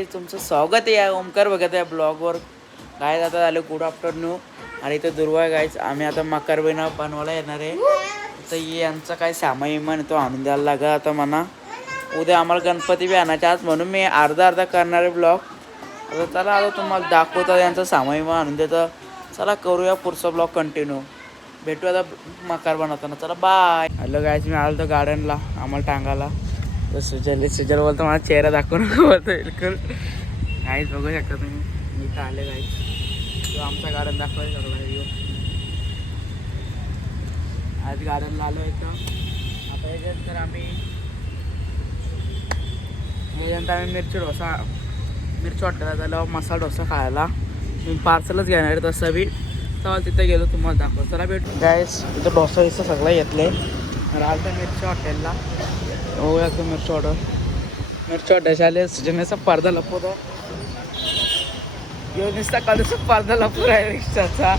Guys तुमचं स्वागत आहे या ओमकार बघत या ब्लॉगवर. गाईज आता झालं गुड आफ्टरनून आणि इथं दुर्वा गाईज आम्ही आता मकर बिना बनवायला येणार आहे. तर यांचा काय सामान इमान तो आणून द्यायला लागा आता म्हणा. उद्या आम्हाला गणपती बी आणायचे आज म्हणून मी अर्धा करणार आहे ब्लॉग. आता चला आता तुम्हाला दाखवता यांचं सामान इमान आणून देतं. चला करूया पुढचा ब्लॉग कंटिन्यू. भेटू आता मकर बनवताना. चला बाय. हॅलो गाईज मी आलो तर गार्डनला आम्हाला टांगायला. तर सुजल बोलतो मला चेहरा दाखवू नको बोलतो बिलकुल. गाईज बघू शकता तुम्ही इथं आले गाईज. तो आमचा गार्डन दाखवायला सगळा व्हिडिओ. आज गार्डनला आलो इथं. आता याच्यानंतर आम्ही मिरची वाटायला झालं मसाला डोसा खायला. मी पार्सलच घेणार आहे तसं बी. तेव्हा तिथं गेलो तुम्हाला दाखव. चला भेटू गाईज. इथं डोसा बिसा सगळं घेतलं आहे. राहिलं तर मिरची हॉटेलला हो एकदम मिरची ऑर्डर आले. सुजनेचा पडदा लपवतो येऊन नुसता काढूचा पडदा लपू आहे रिक्षाचा.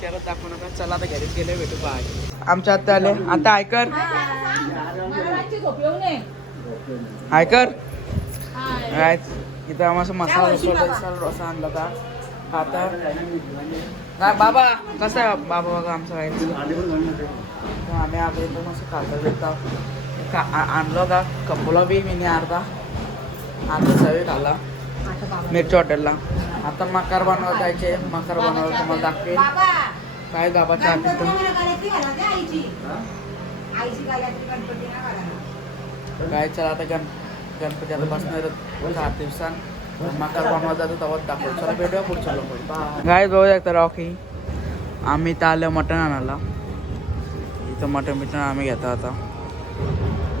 चेहरा दाखवू नका. चला आता घरी गेले भेटू बाय. आमच्या आत्ता आले आता ऐकर इथं आम्हाला मसाला डोसा आणला होता. आता काय बाबा कसं आहे बाबा बघा आमचं काय आम्ही आता इथं मस्त खातं देतो आणलो का कपला बी मी अर्धा सवय खाल्ला मिरची हॉटेलला. आता मकर बनवायचे. मकर बनवायला तुम्हाला दाखवेल काय गाबाच्या हाती. काय चला आता गणपती आता बसणार 8 दिवसांत मकर बनवा जातो तेव्हा दाखवतो. चला भेटूया पुढच्या लोक. गाय बघू शकता रॉकी आम्ही तर आलं मटण आणायला. इथं मटण आम्ही घेतो आता.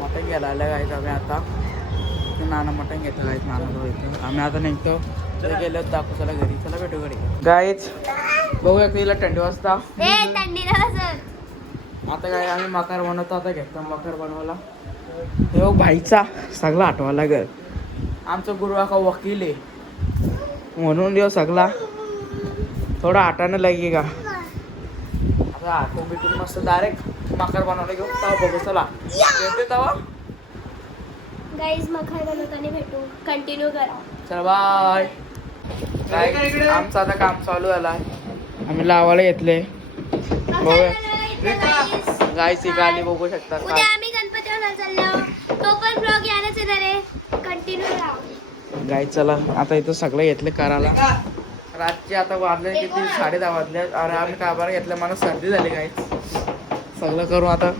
मटण घ्यायला आलं गायचं आम्ही आता. नाना मटण घेतो गायच नाना इथं. आम्ही आता निघतो तर गेलो दाखवू. चला घरी. चला भेटू घरी गायच. बघूया तिला थंडी वाजता आता काय आम्ही मकर बनवतो. आता घेतो मकर बनवायला. हे भाईचा सगळा आठवा लागेल. आमचा गुरुवा का वकील आहे म्हणून देव सगळा थोडा आटानं लागे का. आता आठवून भेटून मस्त डायरेक्ट मकर बनवलं घेऊ तवा बघू. चला येते तवा गाईज मकर बनवताना भेटू. कंटिन्यू करा. चला बाय. आमचं आता काम चालू झालं आहे. आम्ही लावायला घेतले. गायची गाली बघू शकता. उद्या आम्ही गणपती आणायला चाललो. तो पण ब्लॉग यायलाच येणार आहे. कंटिन्यू राहा. गाय चला आता इथं सगळं घेतलं करायला. रातचे आता वाजले किती 10:30 वाजले. अरे आम्ही काबार घेतलं मला सर्दी झाली गाय. सगळं करू आता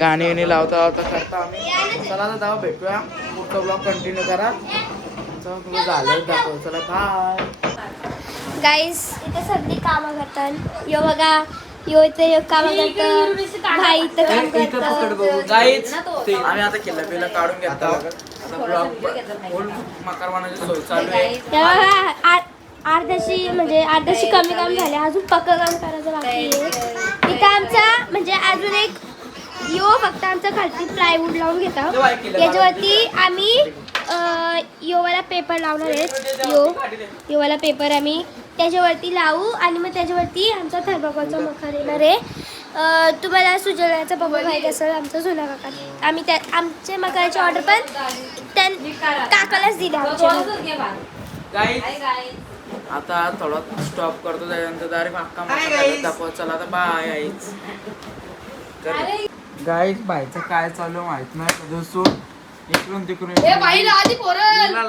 गाणी विणी लावता करता आम्ही. चला आता तेव्हा भेटूया पुढचा ब्लॉग कंटिन्यू करा. तुला झालं दाखव. चला बाय. गाईज इथे सगळी कामं करतात. यो बघा यो इथे कामं करतं. भाई इथं काम करतं. गाईच आम्ही आता किल्ला काढून घेतो. आता ब्लॉग मकर बनायची सोय चालू आहे. अर्ध्याशी कमी काम झाले. अजून पक्का काम करायचं बाकी आहे. इथं आमचा म्हणजे अजून एक यो फक्त आमचा खालती प्लायवूड लावून घेतो. याच्यावरती आम्ही योवाला पेपर लावणार आहेत. योवाला पेपर आम्ही त्याच्यावरती लावू आणि मग त्याच्यावरती आमचा थर्माकोलचा मखर येणार आहे. तुम्हाला सुजलाचा बघू माहीत असेल आमचा जुना काका. आम्ही त्या आमच्या मकराची ऑर्डर पण काकालाच दिली आमच्या. आता थोडा स्टॉप करतो. त्याच्यानंतर डायरेक्ट अख्खा दाखव. चला आता बाय आईच. गाईच बाईचं काय चालू माहित नाही. दिवसून इकडून तिकडून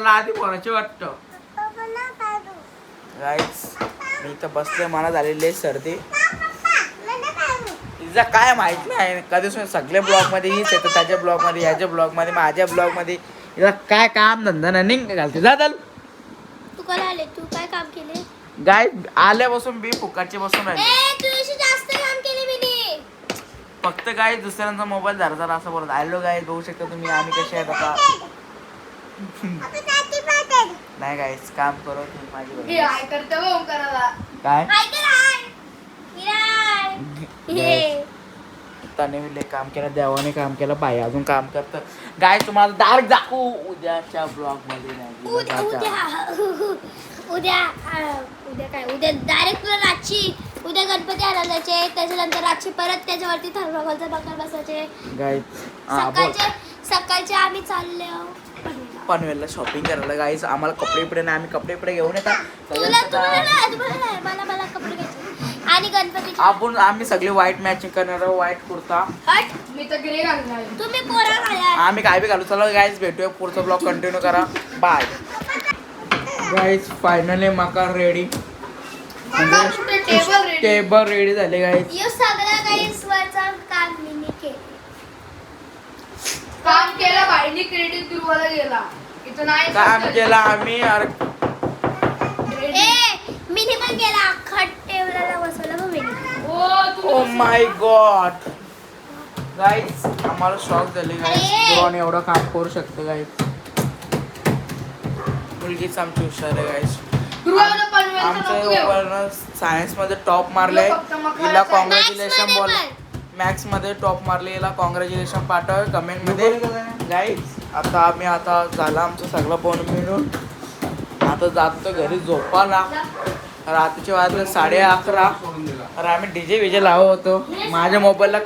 लादी पोराची वाटतं. गाईच मी इथं बसले. मला झालेली आहे सर्दी. तिचा काय माहित नाही. कधी सगळे ब्लॉग मध्ये हीच येतं. त्याच्या ब्लॉग मध्ये ह्याच्या ब्लॉग मध्ये माझ्या ब्लॉग मध्ये तिला काय काम धंदा नाही घालते. जा चाल. तू काय आले? तू काय काम केले? गाय आल्यापासून बी फुकाटची बसून राहिली. जास्त काम केले मी. फक्त काय दुसऱ्यांचा मोबाईल धरा असं बोलत. आलो गाय बघू शकता तुम्ही आम्ही कसे आहेत आता. नाही गायच काम करत माझी काय त्याने काम केलं. देवाने काम केलं. बाई अजून काम करतं. गाय तुम्हाला डायरेक्ट दाखवू उद्याच्या ब्लॉग मध्ये. उद्या डायरेक्ट तुला रातची. उद्या गणपती आणायला जायचे. त्याच्यानंतर रातची परत त्याच्यावरती थर्माकोलचा बकर बसायचे. सकाळचे आम्ही चालले पनवेलला शॉपिंग करायला गाईस. आम्हाला कपडे बिपडे नाही, आम्ही कपडे बिपडे घेऊन येतात मला कपडे घ्यायचे आणि गणपती आम्ही सगळे व्हाईट मॅचिंग करणार, व्हाईट कुर्ता. मी तर ग्रे घालणार, तुम्ही कोरा घाला. आम्ही काय बी घालू. चला गाईस भेटूया, पुढचा ब्लॉग कंटिन्यू करा. बाय गाईस. फायनली मकार रेडी, टेबल रेडी झाले गाईस. सगळं काही स्वतः काम मी केलं. काम केलं बाईनी, क्रेडिट दुर्वाला गेला. इथं नाही काम केला आम्ही. मिनी पण केला, अख्खा टेबलाला बसवलं बघ मिनी. ओ माय गॉड गाईस, आम्हाला शॉक झाले गाईस. दुर्वाने एवढं काम करू शकतो गाईस. मुलगीच आमची हुशार आहे गाईस. आमच्या सायन्स मध्ये टॉप मारले, हिला कॉंग्रॅच्युलेशन बोल. मॅथ्स मध्ये टॉप मारले, हिला कॉंग्रॅच्युलेशन पाठव कमेंट मध्ये गाईस. आता झाला आमचं सगळं बनवून मिळून. आता जातो घरी झोपाला. रात्रीचे वाजले 11:30. अरे आम्ही डीजे विजे लावत होतो. माझ्या मोबाईलला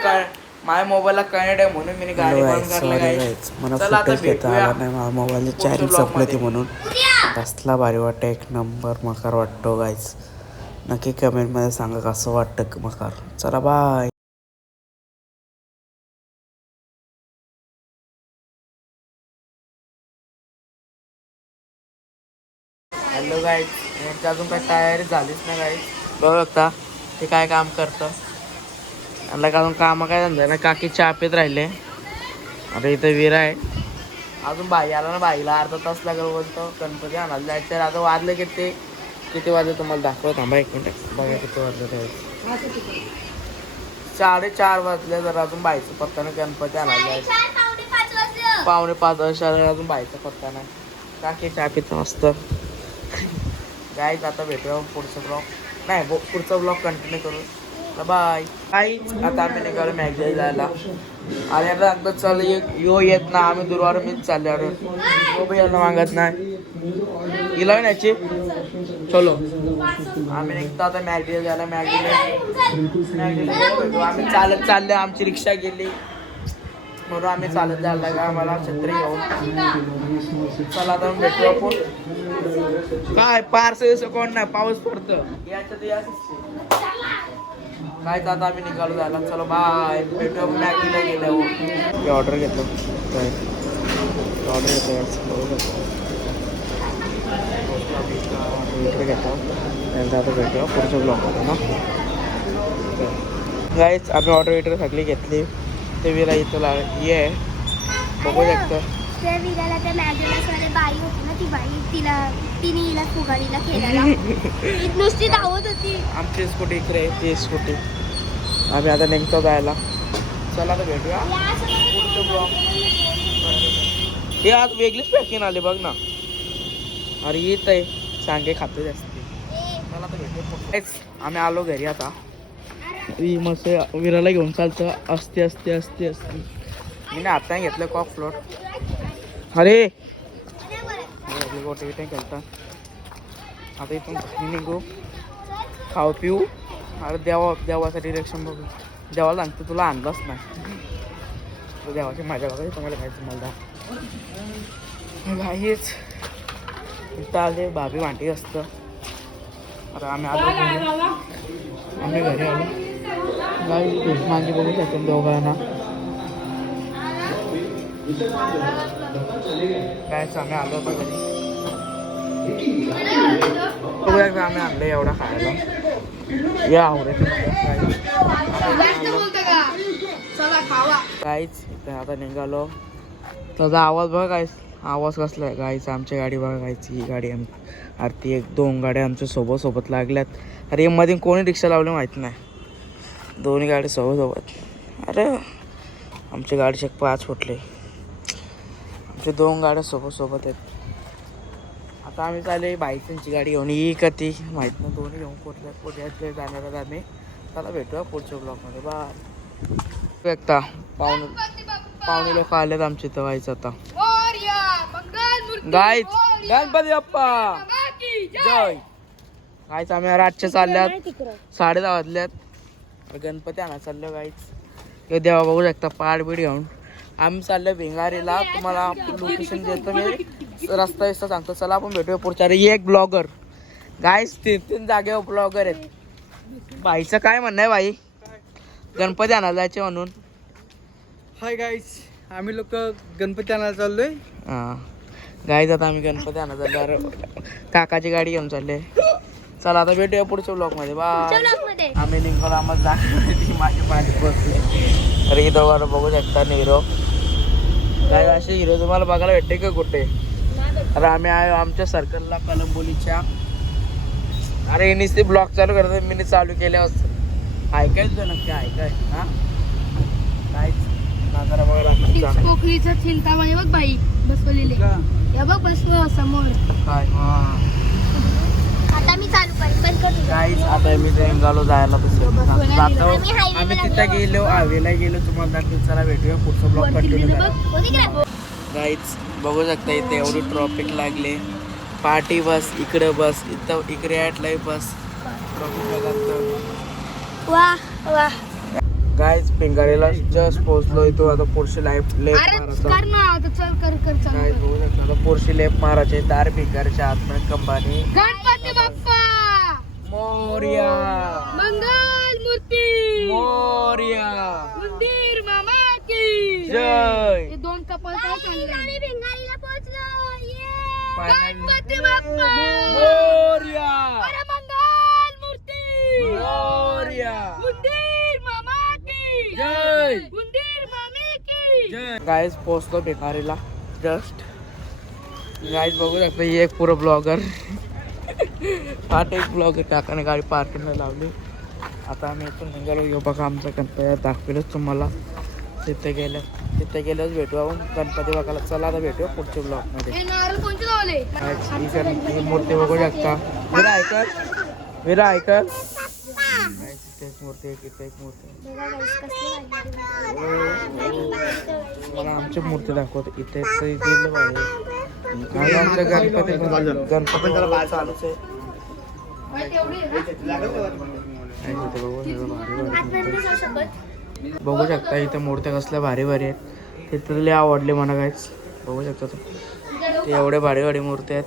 कनेक्ट आहे म्हणून मी गाडी बंद करला गाईस. चला आता भेटूया. मोबाईलची चार्जिंग संपली ती म्हणून. कसला भारी वाटतं, एक नंबर मकार वाटतो गाईस. नक्की कमेंटमध्ये सांगा कसं वाटतं मकार. चला बाय. हॅलो गाईस, यांची अजून काही तयारी झालीच नाही गाईस. बघू शकता ते काय काम करतं. यांना अजून काम काय धंदा ना. काकी चहा पित राहिले. आता इथं विरा आहे. अजून बाई आला ना, बाईला अर्धा तास लागेल बोलतो. गणपती आणायला जायचं. आता वाजले किती वाजले तुम्हाला दाखव. थांबा एक मिनिट, बघा किती वाजले त्यावेळेस. 4:30 वाजले. जर अजून बाईचं पत्ता नाही. गणपती आणायला जायचं 4:45 वर्षाला अजून बाईचा पत्ता नाही. काकी चहा पित असतं गाईज. आता भेटूया पुढचा ब्लॉग. नाही, पुढचा ब्लॉग कंटिन्यू करू. Bye guys. आता आम्ही निघालो मॅगझाईन जायला. आणि आता सांगतो चल यो येत ना. आम्ही दुर्वार मीच चालले. अरे तो यायला मागत नाही. हिला न्यायची. चलो आम्ही निघतो आता मॅगझाईन जायला. मॅगझाईन भेटू. आम्ही चालत चालले. आमची रिक्षा गेली म्हणून आम्ही चालत जायला लागला. आम्हाला छत्री घेऊन. चला आता भेटू आपण. काय पार्सल कोण नाही, पाऊस पडतं काय. आता आम्ही निघालो जायला. चलो बाय. भेटू आपण मॅगीला गेल्यावर. ऑर्डर घेतो ऑर्डर घेतो आता भेटू पुढच्या ब्लॉगमध्ये ना गाईच. आम्ही ऑर्डर सगळी घेतली. ते विरा इथं ये बघू शकतो. त्या विराला त्या मॅगझाईनमध्ये बाई होती ना, ती बाई तिने हिला फुगाडीला खेळायला नुसती धावत होती. आमची स्कूटी इकडे आहे, ती स्कूटी. आम्ही आता निघतो जायला. चला तर भेटूया पुढचं ब्लॉग. हे आज वेगळीच पॅकिंग आली बघ ना. अरे येत आहे सांगे खातो जास्त. चला तर भेटूया. आम्ही आलो घरी आता. मस्त विराला घेऊन चालतं. असते मी ना आता घेतलं कॉक फ्लोट. अरे गोटे बिटे खेळता. आता इथून निघू, खाऊ पिऊ. अरे देवाचं डिरेक्शन बघू. देवाला सांगतो तुला आणलंच नाही. तो देवाची माझ्या बघा तुम्हाला खायचं मला काहीच. इथं आले भाभी वांटी असतं. अरे आम्ही आलो आम्ही घरी आलो. माझी बघू शकतो दोघांना काय आम्ही आलो होतो घरी. बघूया आम्ही आणलं एवढा खायला. या आवडत काहीच. आता निघालो. त्याचा आवाज बघा काय आवाज कसला आहे गाईचा. आमच्या गाडी बघा गायची. ही गाडी आरती 1-2 गाड्या आमच्या सोबत लागल्यात. अरे मध्ये कोणी रिक्षा लावली माहीत नाही. दोन्ही गाडी सोबत. अरे आमची गाडीचे 5 फुटले. आमच्या 2 गाड्या सोबत आहेत. आता आम्ही चालले बाईकांची गाडी घेऊन. ही का ती माहीत नाही. दोन्ही घेऊन कुठे जाणार आहेत आम्ही. त्याला भेटूया पुढच्या ब्लॉगमध्ये. बाय. एकता पाहुणे लोक आलेत आमच्या इथं व्हायचं आता. गाईच गणपती बाप्पा जय. गाईच आम्ही रातच्या चालल्यात. 10:30 वाजल्यात. गणपती आणा चाललो गाईच. देवा बघू शकता पाड बीड घेऊन आम्ही चाललो भिंगारीला. तुम्हाला लोकेशन देतो मी, रस्ता बिस्ता सांगतो. चला आपण भेटूया पुढच्या. अरे एक ब्लॉगर गाईस, 3 जागेवर ब्लॉगर आहेत. बाईचं काय म्हणणं आहे बाई? गणपती आणायला जायचे म्हणून. हाय गाईस, आम्ही लोक गणपती आणायला चाललोय. हां गाईज, आता आम्ही गणपती आणायला चाललो. अरे काकाची गाडी घेऊन चालले. चला आता भेटूया पुढच्या ब्लॉगमध्ये. बाय. मध्ये आम्ही निघालो, आम्हाला जाण्यासाठी माझी पाणी बसले. अरे इथं दोघांना बघू शकता हिरो. काय असे हिरो तुम्हाला बघायला भेटते का कुठे? अरे आम्ही आहे आमच्या सर्कलला कलंबोलीच्या. अरे नुसते ब्लॉग चालू करतो, मी चालू केले असतं. ऐकायचं नक्की ऐकाय. हां काहीच नाकारा बघायला कोकणीचा चिंतामणी बघ बाई बसवलेले. या बघ बसव समोर. काय आता मी चालू बंद करतो. काहीच. आता मी ते निघालो जायला जातो. आम्ही तिथं गेलो, आवेला गेलो. तुम्हाला दाखवतो. चला भेटूया पुढचा ब्लॉग कंटिन्यू करा. गाईच बघू शकता इथे एवढी ट्रॉफिक लागले. पार्टी बस इकडे, बस इथं, इकडे ॲटलाय बस. वा वा. गाईज पिंगारीला जस्ट पोहोचलो. इथं आता पोर्शी लाईफ लेफ्ट मारायचा. कर ना आता, चल कर चल. गाईज बघू शकता आता पोर्शी लेफ्ट मारायचे. दार भिंगारच्या आतमध्ये कंबाने. गणपती बाप्पा मोरया, मंगल मूर्ती मोरया, मंदिर मामा की जय. हे 2 कपल काय चाललंय? भिंगारीला पोहोचलो. गणपती बाप्पा मोरया, अरे मंगल मूर्ती मोरया, मंदिर मामा की जय, मंदिर मामी की जय. गाईज पोहोचलो भिकारीला जस्ट. गाईज बघू शकता ही एक पुरं ब्लॉगर. आठ एक ब्लॉगर टाकाने गाडी पार्किंगला लावली. आता आम्ही इथून निघालो. यो बघा आमचा गणपती दाखवेलच तुम्हाला. तिथे गेल्याच भेटू आपण गणपती बघायला. चला आता भेटूया पुढच्या ब्लॉगमध्ये. हे नारळ कोणते लावले? ही मूर्ती बघू शकता. विरा ऐकर एक मूर्ती आहे, इथे एक मूर्ती मला आमची मूर्ती दाखवतो. इथे दिलं पाहिजे. आमचा गणपती चालूच आहे. बघू शकता इथे मूर्त्या कसल्या भारी भारी आहेत. तिथे लय आवडले मला. काहीच बघू शकता ते एवढे भारी भारी मूर्ती आहेत.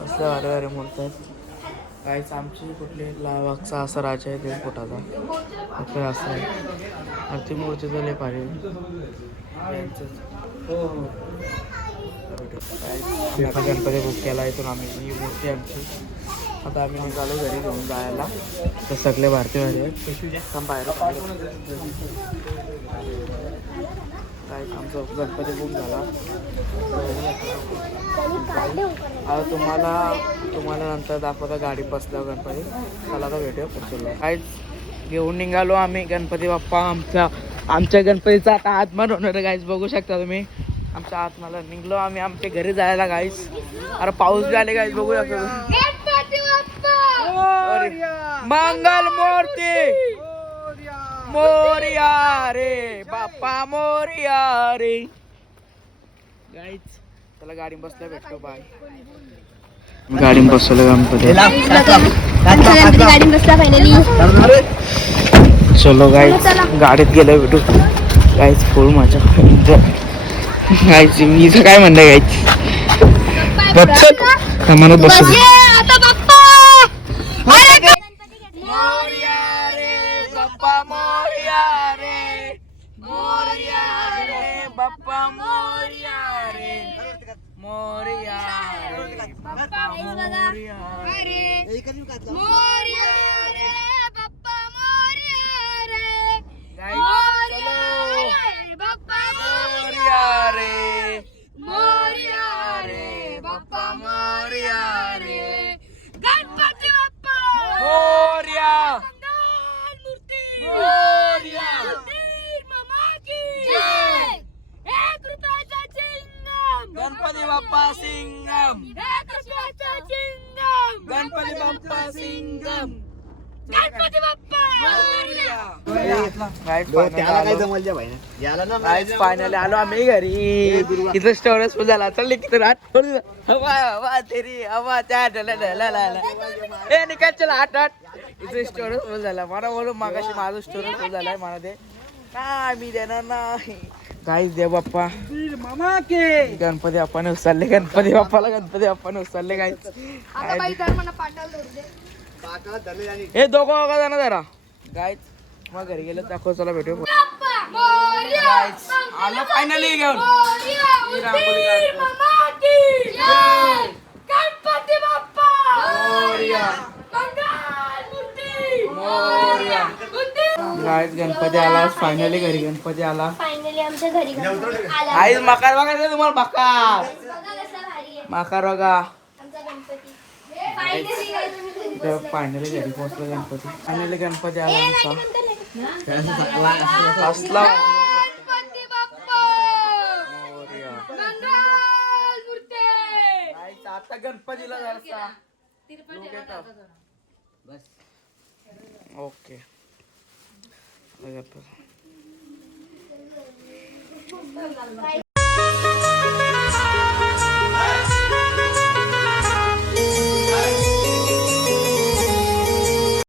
कसल्या भारी भारी मूर्ती आहेत. काहीच आमची कुठली लावाचा असा राजा आहे 1.5 फुटाचा असं आहे. आणि ती मूर्ती तर लय भारी गणपती बुक केला. इथून आम्ही ही मूर्ती आमची. आता आम्ही निघालो घरी घेऊन जायला. तर सगळे भारतीय बाहेर काय आमचा गणपती बुक झाला. आता तुम्हाला नंतर दाखवता गाडी बसल्यावर गणपती. चला तर भेटूया पुढच्या. काहीच घेऊन निघालो आम्ही गणपती बाप्पा. आमच्या गणपतीचा आता आत्मा होणार गाईस. बघू शकता तुम्ही आमच्या आत्माला. निघलो आम्ही आमच्या घरी जायला गाईस. अरे पाऊस झाले गाईस. बघू शकता. गणपती बाप्पा मंगल मूर्ती मोरया रे बाप्पा मोरया रे. गाईच त्याला गाडी बसल्या भेटतो. बाय. गाडी बसवलं गणपती. गाडी बसला फायनली. चलो गाईच गाडीत गेलं भेटू. गाईच फुल मजा. गाईच मीचं काय म्हणणं गाईच म्हणत बस. आता बाप्पा मोरया रे बाप्पा मोरया रे, मोरया रे बाप्पा मोरया रे, मोरया रे बाप्पा मोरया रे, मोरया रे बाप्पा मोरया रे, बाप्पा मोरया रे, मोरया रे बाप्पा मोरया रे. गणपती बाप्पा मोरया, मूर्ती मोरया, मंदिर मामा की जय. 1 रुपयाचा चिंगम गणपती बाप्पा सिंगम, 1 रुपयाचा चिंगम गणपती बाप्पा सिंगम, गणपती बाप्पा फायनली आलो आम्ही घरी. इथं स्टोरेज फुल झाला. चल की हवा तेरी हवा त्या निकाल चला 8 इथं स्टोरेज फुल झाला मला बोलून मागाशी माझं स्टोरेज फुल झालाय मला ते काय मी देणार नाही गाईस देव बाप्पा मामा के गणपती बाप्पाने उचलले गणपती बाप्पाने उचलले गाईस आता बाई तर मला पाठायला धरू दे. हे दोघं बघा जाणार जरा गाईस मग घरी गेलं दाखव चला भेटू आलं फायनली घेऊन ही रांगोळी काढतो. गणपती बाप्पा मोरया. मोरया. गाईस गणपती आला फायनली घरी गणपती आला फायनली आमच्या घरी गणपती आला. आईच मकार बघायचं तुम्हाला मकार बघा कसा भारी आहे मकार बघा आमचा गणपती. फायनली काय तुम्ही घरी फायनली घरी पोहोचलो गणपती फायनली गणपती आला आमचा नंतर नाही. असला गणपती बाप्पा मोरया. मंगल मूर्ती गाईस, आता गणपतीला जरासा लोक येतात. ओके गणपती